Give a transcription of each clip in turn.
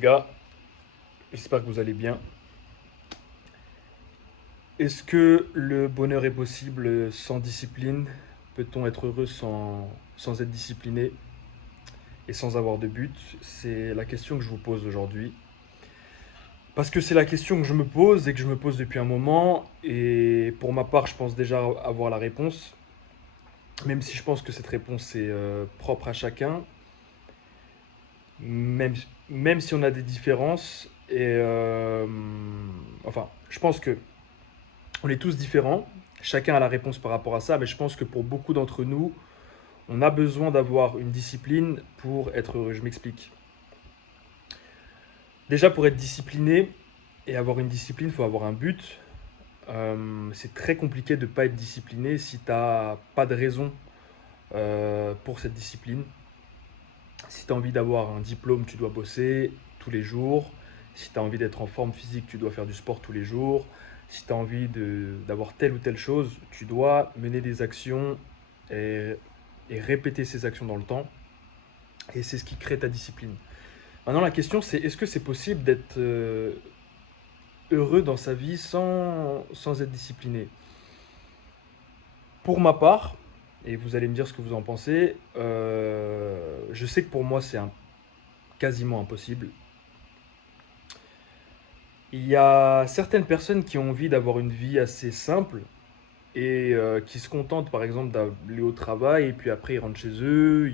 gars, j'espère que vous allez bien. Est-ce que le bonheur est possible sans discipline? Peut-on être heureux sans être discipliné et sans avoir de but? C'est la question que je vous pose aujourd'hui. Parce que c'est la question que je me pose et que je me pose depuis un moment. Et pour ma part, je pense déjà avoir la réponse. Même si je pense que cette réponse est propre à chacun. Même, même si on a des différences. Enfin, je pense que on est tous différents, chacun a la réponse par rapport à ça, mais je pense que pour beaucoup d'entre nous, on a besoin d'avoir une discipline pour être heureux. Je m'explique. Déjà, pour être discipliné et avoir une discipline, il faut avoir un but. C'est très compliqué de ne pas être discipliné si tu n'as pas de raison pour cette discipline. Si tu as envie d'avoir un diplôme, tu dois bosser tous les jours. Si tu as envie d'être en forme physique, tu dois faire du sport tous les jours. Si tu as envie d'avoir telle ou telle chose, tu dois mener des actions et, et répéter ces actions dans le temps. Et c'est ce qui crée ta discipline. Maintenant, la question, c'est est-ce que c'est possible d'être heureux dans sa vie sans être discipliné? Pour ma part, et vous allez me dire ce que vous en pensez, je sais que pour moi, c'est quasiment impossible. Il y a certaines personnes qui ont envie d'avoir une vie assez simple et qui se contentent par exemple d'aller au travail et puis après ils rentrent chez eux,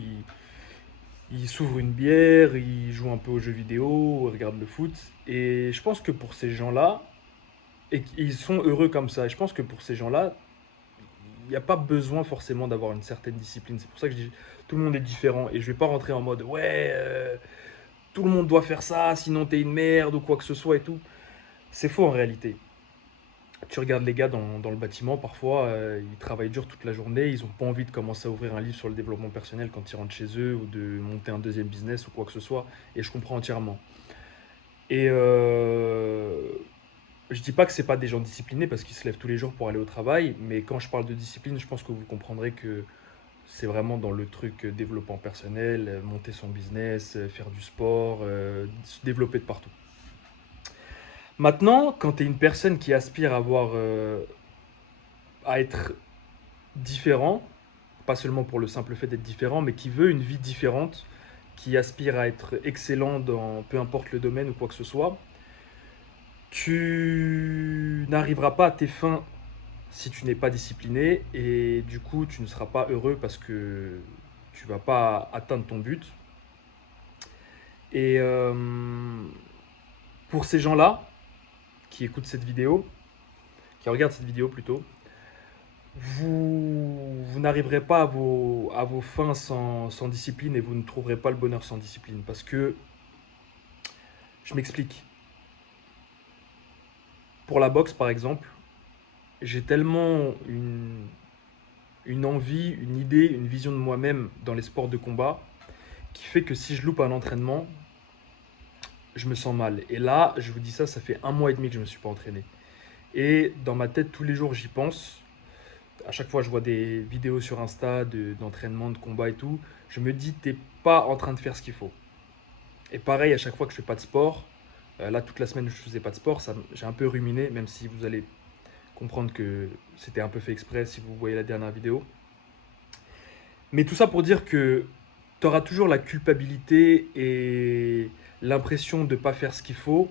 ils s'ouvrent une bière, ils jouent un peu aux jeux vidéo, ils regardent le foot. Et je pense que pour ces gens-là, et ils sont heureux comme ça, et je pense que pour ces gens-là, il n'y a pas besoin forcément d'avoir une certaine discipline. C'est pour ça que je dis tout le monde est différent et je vais pas rentrer en mode ouais, tout le monde doit faire ça, sinon t'es une merde ou quoi que ce soit et tout. C'est faux en réalité. Tu regardes les gars dans le bâtiment, parfois, ils travaillent dur toute la journée, ils n'ont pas envie de commencer à ouvrir un livre sur le développement personnel quand ils rentrent chez eux ou de monter un deuxième business ou quoi que ce soit. Et je comprends entièrement. Et je dis pas que c'est pas des gens disciplinés parce qu'ils se lèvent tous les jours pour aller au travail, mais quand je parle de discipline, je pense que vous comprendrez que c'est vraiment dans le truc développement personnel, monter son business, faire du sport, se développer de partout. Maintenant, quand tu es une personne qui aspire à être différent, pas seulement pour le simple fait d'être différent, mais qui veut une vie différente, qui aspire à être excellent dans peu importe le domaine ou quoi que ce soit, tu n'arriveras pas à tes fins si tu n'es pas discipliné et du coup tu ne seras pas heureux parce que tu vas pas atteindre ton but. Et pour ces gens-là qui écoutent cette vidéo, qui regardent cette vidéo plutôt, vous n'arriverez pas à vos fins sans discipline et vous ne trouverez pas le bonheur sans discipline. Parce que, je m'explique, pour la boxe par exemple, j'ai tellement une envie, une idée, une vision de moi-même dans les sports de combat qui fait que si je loupe un entraînement, je me sens mal. Et là, je vous dis ça, ça fait un mois et demi que je ne me suis pas entraîné. Et dans ma tête, tous les jours, j'y pense. À chaque fois, je vois des vidéos sur Insta d'entraînement, de combat et tout. Je me dis, t'es pas en train de faire ce qu'il faut. Et pareil, à chaque fois que je fais pas de sport, là, toute la semaine, je faisais pas de sport, j'ai un peu ruminé, même si vous allez comprendre que c'était un peu fait exprès si vous voyez la dernière vidéo. Mais tout ça pour dire que tu auras toujours la culpabilité et l'impression de ne pas faire ce qu'il faut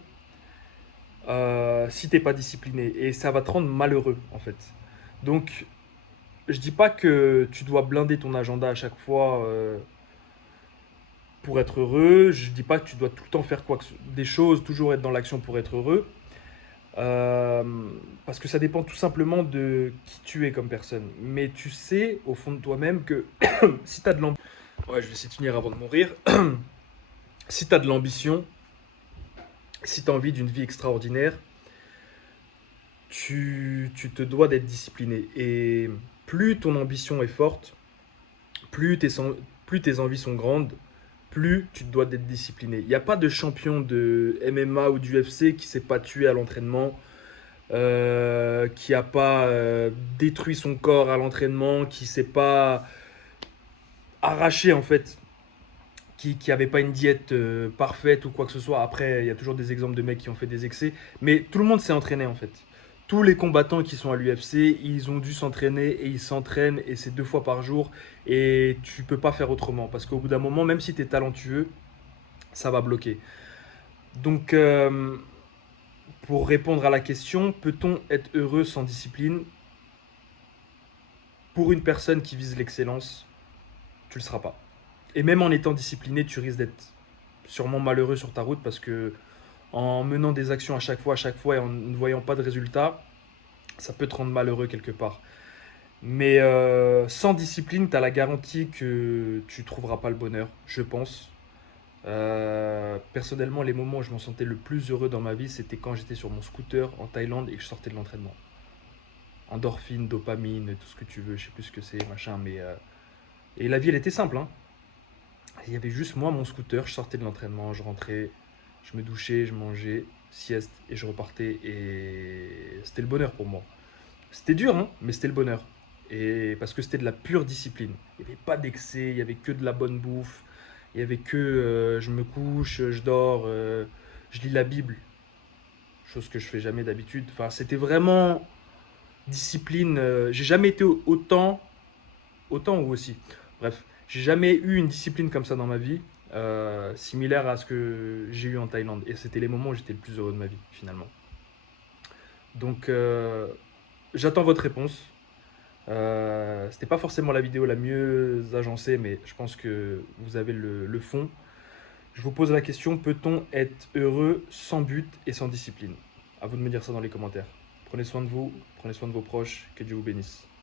si t'es pas discipliné. Et ça va te rendre malheureux, en fait. Donc, je dis pas que tu dois blinder ton agenda à chaque fois pour être heureux. Je dis pas que tu dois tout le temps faire des choses, toujours être dans l'action pour être heureux. Euh, Parce que ça dépend tout simplement de qui tu es comme personne. Mais tu sais au fond de toi-même que si tu as de l'ambition, ouais, je vais essayer de finir avant de mourir. Si tu as de l'ambition, si tu as envie d'une vie extraordinaire, tu te dois d'être discipliné. Et plus ton ambition est forte, plus plus tes envies sont grandes, plus tu te dois d'être discipliné. Il n'y a pas de champion de MMA ou d'UFC qui s'est pas tué à l'entraînement, qui a pas détruit son corps à l'entraînement, qui s'est pas arraché en fait, qui n'avaient pas une diète parfaite ou quoi que ce soit. Après, il y a toujours des exemples de mecs qui ont fait des excès. Mais tout le monde s'est entraîné en fait. Tous les combattants qui sont à l'UFC, ils ont dû s'entraîner et ils s'entraînent et c'est 2 fois par jour. Et tu peux pas faire autrement parce qu'au bout d'un moment, même si tu es talentueux, ça va bloquer. Donc, pour répondre à la question, peut-on être heureux sans discipline? Pour une personne qui vise l'excellence, tu le seras pas. Et même en étant discipliné, tu risques d'être sûrement malheureux sur ta route parce que en menant des actions à chaque fois et en ne voyant pas de résultat, ça peut te rendre malheureux quelque part. Mais sans discipline, tu as la garantie que tu trouveras pas le bonheur, je pense. Personnellement, les moments où je m'en sentais le plus heureux dans ma vie, c'était quand j'étais sur mon scooter en Thaïlande et que je sortais de l'entraînement. Endorphine, dopamine, tout ce que tu veux, je sais plus ce que c'est, machin, mais et la vie, elle était simple, hein. Il y avait juste moi, mon scooter, je sortais de l'entraînement, je rentrais, je me douchais, je mangeais, sieste, et je repartais. Et c'était le bonheur pour moi. C'était dur, hein, mais c'était le bonheur. Et parce que c'était de la pure discipline. Il n'y avait pas d'excès, il n'y avait que de la bonne bouffe, il n'y avait que je me couche, je dors, je lis la Bible, chose que je fais jamais d'habitude. Enfin, c'était vraiment discipline. J'ai jamais été autant ou aussi. Bref, j'ai jamais eu une discipline comme ça dans ma vie, similaire à ce que j'ai eu en Thaïlande. Et c'était les moments où j'étais le plus heureux de ma vie, finalement. Donc, j'attends votre réponse. C'était pas forcément la vidéo la mieux agencée, mais je pense que vous avez le fond. Je vous pose la question, peut-on être heureux sans but et sans discipline? À vous de me dire ça dans les commentaires. Prenez soin de vous, prenez soin de vos proches, que Dieu vous bénisse.